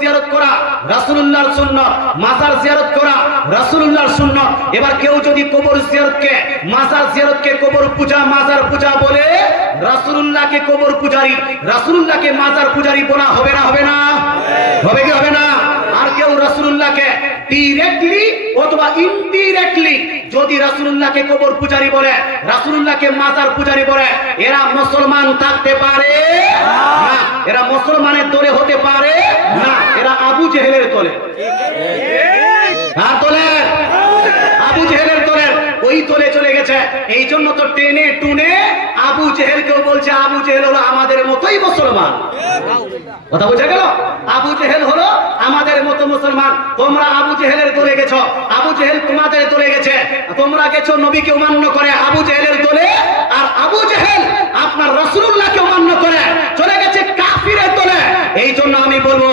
জিয়ারত করা রাসূলুল্লাহর সুন্নাত, মাজার জিয়ারত করা রাসূলুল্লাহর সুন্নাত। এবার কেউ যদি কবর জিয়ারতকে, মাজার জিয়ারতকে কবর পূজা, মাজার পূজা বলে, রাসূলুল্লাহকে কবর পূজারী, রাসূলুল্লাহকে মাজার পূজারী বলা হবে না? হবে না? হবে কি হবে না? আর কেউ রাসূলুল্লাহকে ডিরেক্টলি অথবা ইনডিরেক্টলি যদি রাসূলুল্লাহকে কবর পূজারী বলে, রাসূলুল্লাহকে মাজার পূজারী বলে, এরা মুসলমান থাকতে পারে না। এরা মুসলমানের দলে হতে পারে না। এরা আবু জেহেলের দলে। আবু জেহেলের দলে, ওই দলে চলে গেছে। এই জন্য তো টেনে টুনে আবু জেহেলকেও বলছে আবু জেহেল হলো আমাদের মতোই মুসলমান। কথা বোঝা গেল? আবু জেহেল হলো আমাদের মতো মুসলমান। তোমরা আবু জেহেলের দলে গেছো, আবু জেহেল তোমাদের দলে গেছে। তোমরা গেছো নবীকে অমান্য করে আবু জেহেলের দলে, আর আবু জেহেল আপনার রাসূলুল্লাহকে অমান্য করে চলে গেছে কাফিরের দলে। এই জন্য আমি বলবো